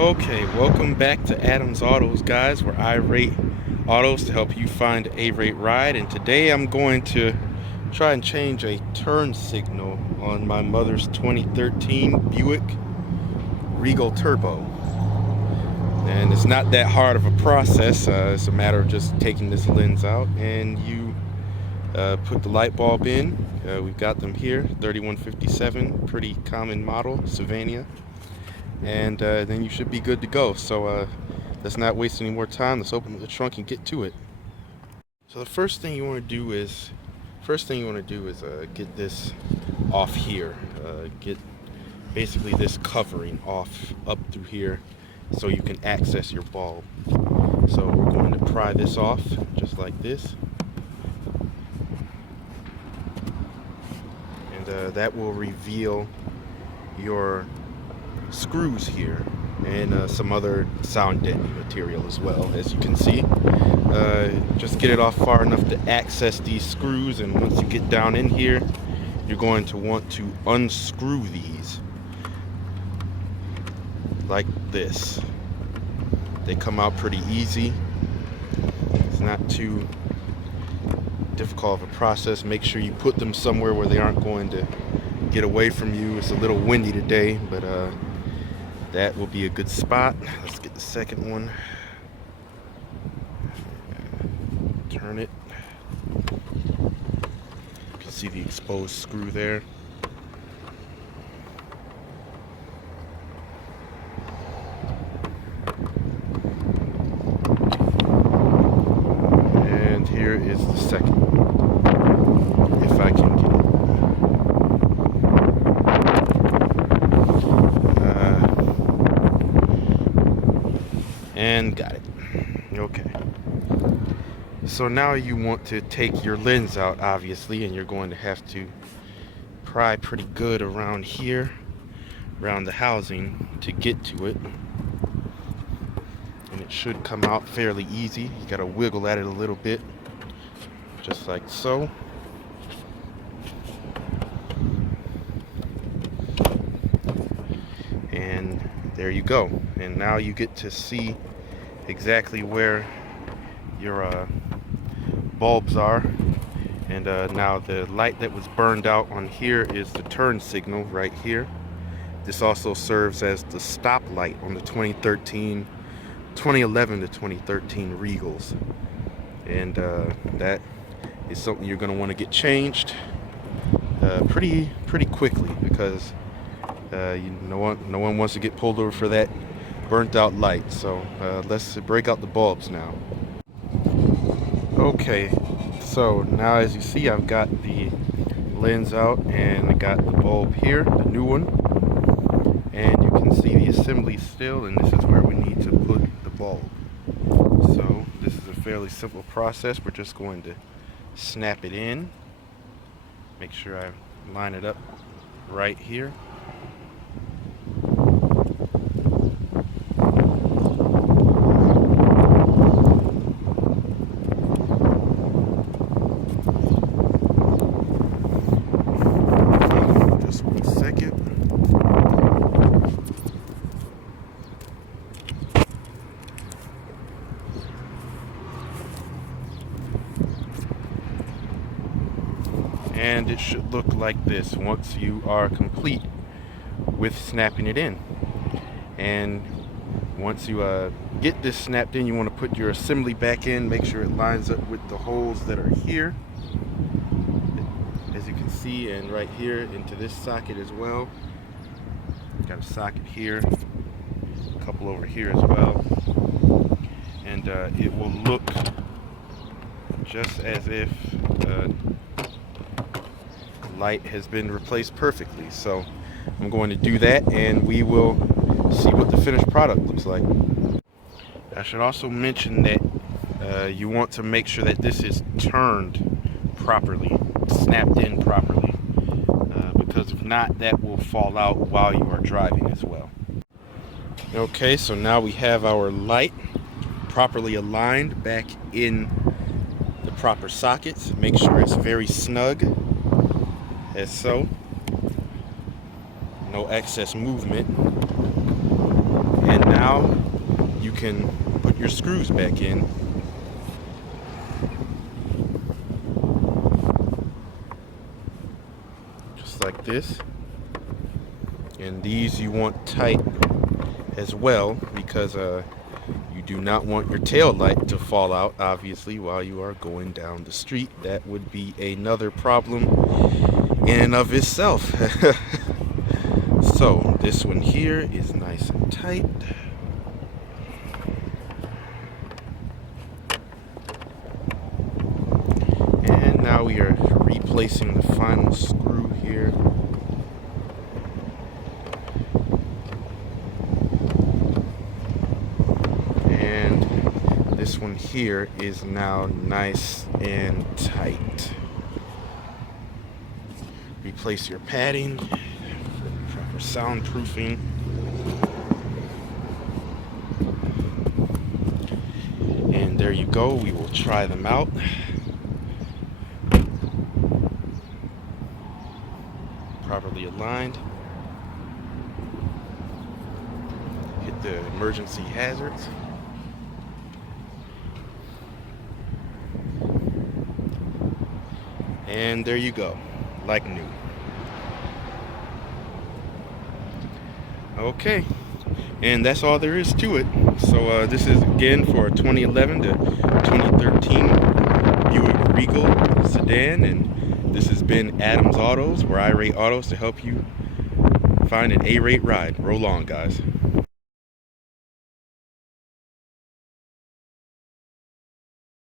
Okay, welcome back to Adams Autos, guys, where I rate autos to help you find an A-rate ride. And today I'm going to try and change a turn signal on my mother's 2013 Buick Regal Turbo. And it's not that hard of a process. It's a matter of just taking this lens out and you put the light bulb in. We've got them here, 3157, pretty common model, Savannah. And then you should be good to go. So let's not waste any more time. Let's open the trunk and get to it. So the first thing you want to do is get this off here. Get basically this covering off up through here so you can access your bulb. So we're going to pry this off just like this, and that will reveal your screws here and some other sound deadening material as well. As you can see, just get it off far enough to access these screws, and once you get down in here, you're going to want to unscrew these like this. They come out pretty easy. It's not too difficult of a process. Make sure you put them somewhere where they aren't going to get away from you. It's a little windy today, but that will be a good spot. Let's get the second one. Turn it. You can see the exposed screw there. And here is the second one, if I can get it. And got it. Okay. So now you want to take your lens out, obviously, and you're going to have to pry pretty good around here, around the housing, to get to it. And it should come out fairly easy. You gotta wiggle at it a little bit, just like so. And there you go. And now you get to see exactly where your bulbs are. And now the light that was burned out on here is the turn signal right here. This also serves as the stop light on the 2011 to 2013 Regals. And that is something you're going to want to get changed pretty quickly, because no one wants to get pulled over for that burnt out light. So let's break out the bulbs now. Okay, so now as you see, I've got the lens out and I got the bulb here, the new one, and you can see the assembly still, and this is where we need to put the bulb. So this is a fairly simple process. We're just going to snap it in. Make sure I line it up right here. Just 1 second. And it should look like this once you are complete with snapping it in. And once you get this snapped in, you want to put your assembly back in. Make sure it lines up with the holes that are here, as you can see, and right here into this socket as well. Got a socket here, a couple over here as well, and it will look just as if the light has been replaced perfectly. So I'm going to do that, and we will see what the finished product looks like. I should also mention that you want to make sure that this is turned properly, snapped in properly, because if not, that will fall out while you are driving as well. Okay, so now we have our light properly aligned back in the proper sockets. Make sure it's very snug, as so. No excess movement. And now you can put your screws back in. Just like this. And these you want tight as well, because you do not want your tail light to fall out, obviously, while you are going down the street. That would be another problem in and of itself. So this one here is nice and tight. And now we are replacing the final screw here. And this one here is now nice and tight. Replace your padding for proper soundproofing. And there you go. We will try them out. Properly aligned. Hit the emergency hazards. And there you go, like new. Okay, and that's all there is to it. So this is again for a 2011 to 2013 Buick Regal sedan, and this has been Adams Autos, where I rate autos to help you find an A-rate ride. Roll on, guys.